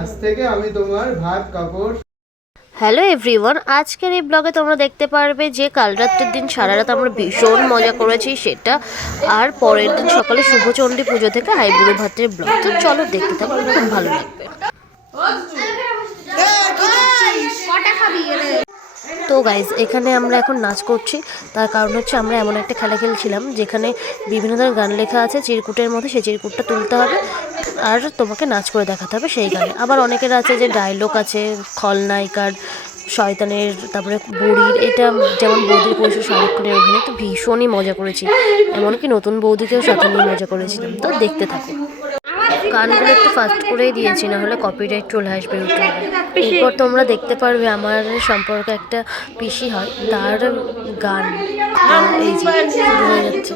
আজ থেকে আমি তোমার ভাত, কাপড়। হ্যালো এভরিওয়ান, আজকের এই ব্লগে তোমরা দেখতে পারবে যে কাল রাত্রের দিন সারা রাত আমরা ভীষণ মজা করেছি সেটা, আর পরের দিন সকালে শুভচণ্ডী পুজো থেকে হাইবুড়ো ভাতের ব্লগ। তো চলো দেখতে থাকো, খুব ভালো লাগবে। তো গাইজ এখানে আমরা এখন নাচ করছি। তার কারণ হচ্ছে আমরা এমন একটা খেলা খেলছিলাম, যেখানে বিভিন্ন ধরনের গান লেখা আছে, চিরকুটের মধ্যে সেই চিরকুটটা তুলতে হবে আর তোমাকে নাচ করে দেখাতে হবে সেই গানে। আবার অনেকের আছে যে ডায়লগ আছে, খলনায়িকার, শয়তানের, তারপরে বুড়ির, এটা যেমন বৌদির শাহরুখ খানের অভিনয়, তো ভীষণই মজা করেছি। এমনকি নতুন বৌদিকেও সাথে মজা করেছিলাম। তো দেখতে থাকো। গানগুলো একটু ফাস্ট করেই দিয়েছি না হলে কপিরাইট চলে আসবে ইউটিউবে এরপর তোমরা দেখতে পারবে আমার সম্পর্কে একটা পিসি হয় তার গান। এই যে শুরু হয়ে যাচ্ছে।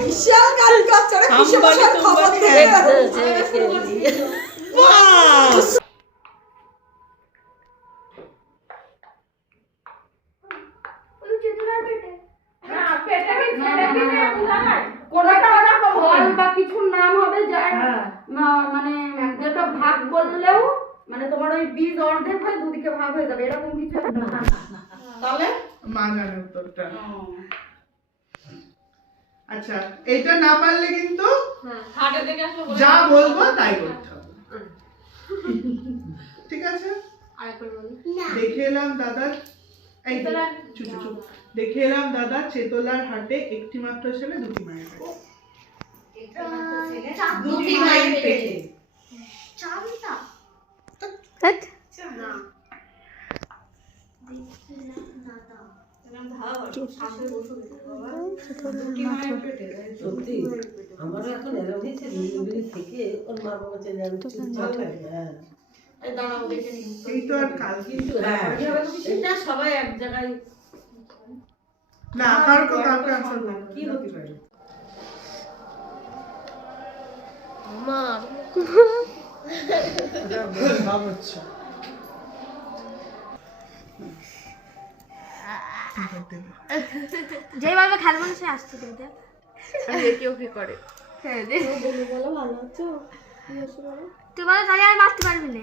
বিশাল গান গাচ্ছে ওরা কিসে বসার খবর দেবে কোনোটা ওটা ফল বা কিছুর নাম হবে যার মা- মানে যেটা ভাগ বললেও মানে তোমার ওই বীজ অর্ধেক হয় দুদিকে ভাগ হয়ে যাবে এরকম কিছু। তাহলে? মা জানে উত্তরটা আচ্ছা এটা না পারলে কিন্তু যা বলব তাই করতে হবে। ঠিক আছে? দেখে এলাম দাদা এই চুপ চুপ, চুপ। দেখে এলাম দাদা চেতলার হাটে একটি মাত্র ছেলে দুটি মায়ের পেটে। দুটি মায়ের পেটে। সত্যি আমারও এখন এরকম হয়েছে ডেলিভারি থেকে ওর মা। বাবা চলে যাবে চুপচাপ হ্যাঁ এই দাঁড়াও দেখে নিই এই তো আর কাল কিন্তু এটা সবাই এক জায়গায় না কারও কাউকে আনসার করো কি হতে পারে ভাবছ যেইভাবে খেলব না সে আসছে কিন্তু। তুই বলো তাহলে আর মারতে পারবি না।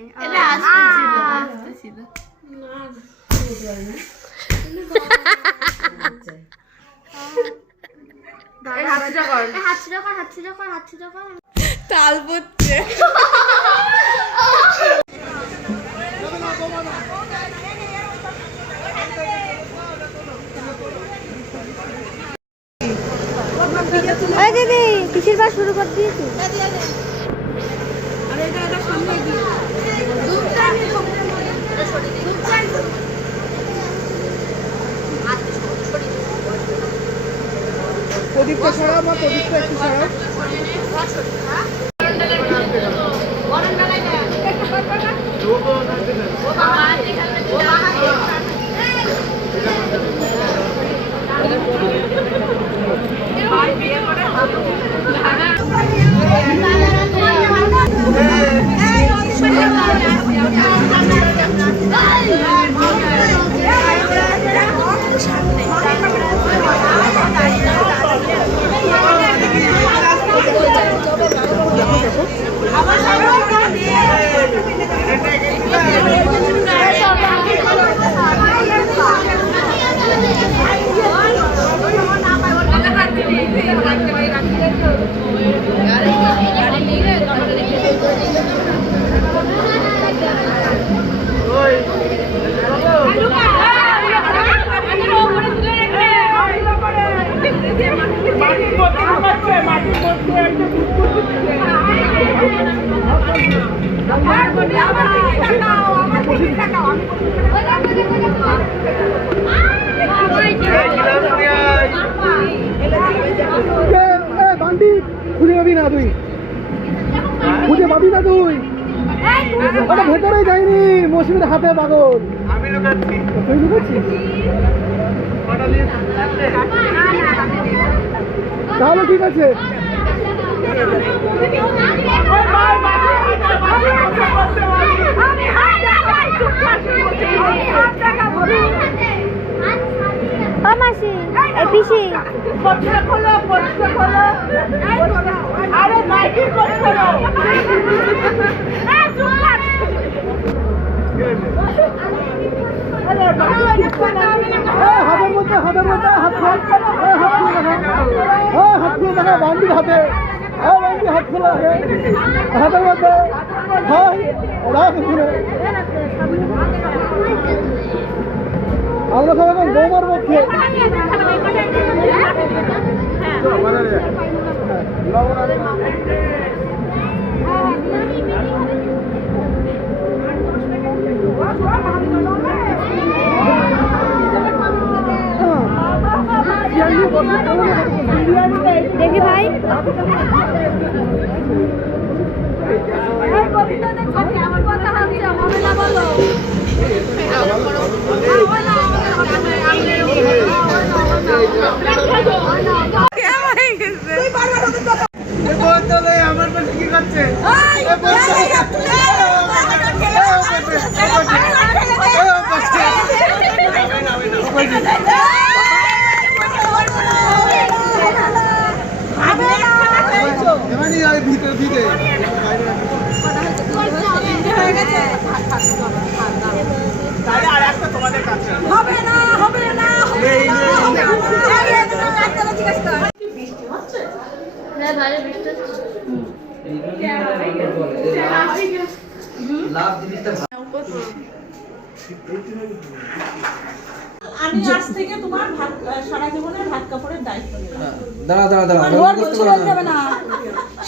কর হাতটা কর হাতটা কর হাতটা কর। তাল পড়ছে। ওই দিদি কিসের বার শুরু করে দিয়েছি। প্রদীপটা সরাও বা প্রদীপটা একটু সরাও। ஆயிரம் না তুই? ওটা ভেতরে যায়নি মৌসুমীর হাতে পাগল। আমি লুকাচ্ছি। তুই লুকাচ্ছিস? তাহলে ঠিক আছে। মাসি এই পিসি। খোলো খোলো। হাতের মধ্যে হাতের মধ্যে হাত হাত হাত খুলে দেখা বান্ডির হাতে হাত খোলা হাতের মধ্যে আমরা সব এখন পক্ষে দেখি ভাই। আমার কথা হচ্ছে হবে না বলো বোতলে আমার পাশে কি করছে এমনি ওই ভিতরে ভিতরে হবে না হবে না হবে না হবে না। হ্যাঁ বৃষ্টি হচ্ছে।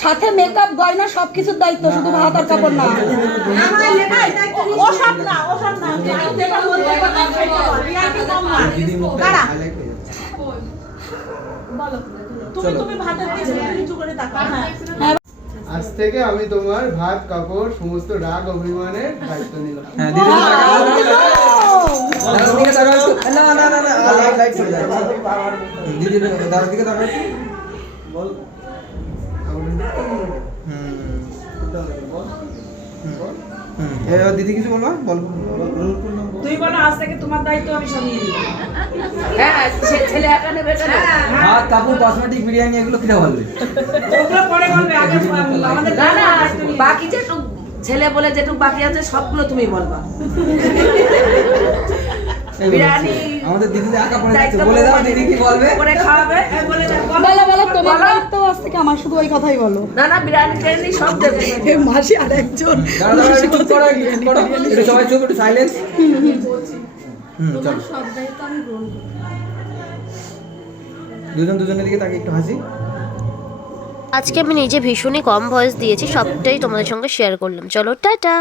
সাথে মেকআপ গয়না সবকিছুর দায়িত্ব শুধু ভাত আর কাপড় না। না না বল। বলো তুমি তুমি ভাতের দিকে নিচু করে তাকাও হ্যাঁ। আজ থেকে আমি তোমার ভাত কাপড় সমস্ত রাগ অভিমানের দায়িত্ব নিলাম। দিদি কিছু বলবা? বল। তুই বলো আজ থেকে তোমার দায়িত্ব আমি সামলিয়ে নিই হ্যাঁ ছেলে একা নেবে কাপড় কসমেটিক বিরিয়ানি এগুলো কিটা বলবে? ওগুলো পরে বলবে আগে আমাদের না না বাকি যেটুক ছেলে বলে যেটুক বাকি আছে সবগুলো তুমি বলবা। বিরিয়ানি আমাদের দিদিদের একা পড়ে যাচ্ছে। বলে দাও দিদি কি বলবে? করে খাওয়াবে বলে দাও, বলো। বলো বলো। তোমার দায়িত্ব আজ থেকে আমার শুধু ওই কথাই বলো। না না বিরিয়ানি টিরিয়ানি সব দেবে। মাসি আর একজন। দাঁড়া দাঁড়া একটু চুপ করো করো। একটু সবাই চুপ একটু সাইলেন্স হুম চলো। দুজন দুজনের দিকে তাকে একটু হাসি। আজকে আমি নিজে ভীষণই কম ভয়েস দিয়েছি সবটাই তোমাদের সঙ্গে শেয়ার করলাম। চলো টাটা।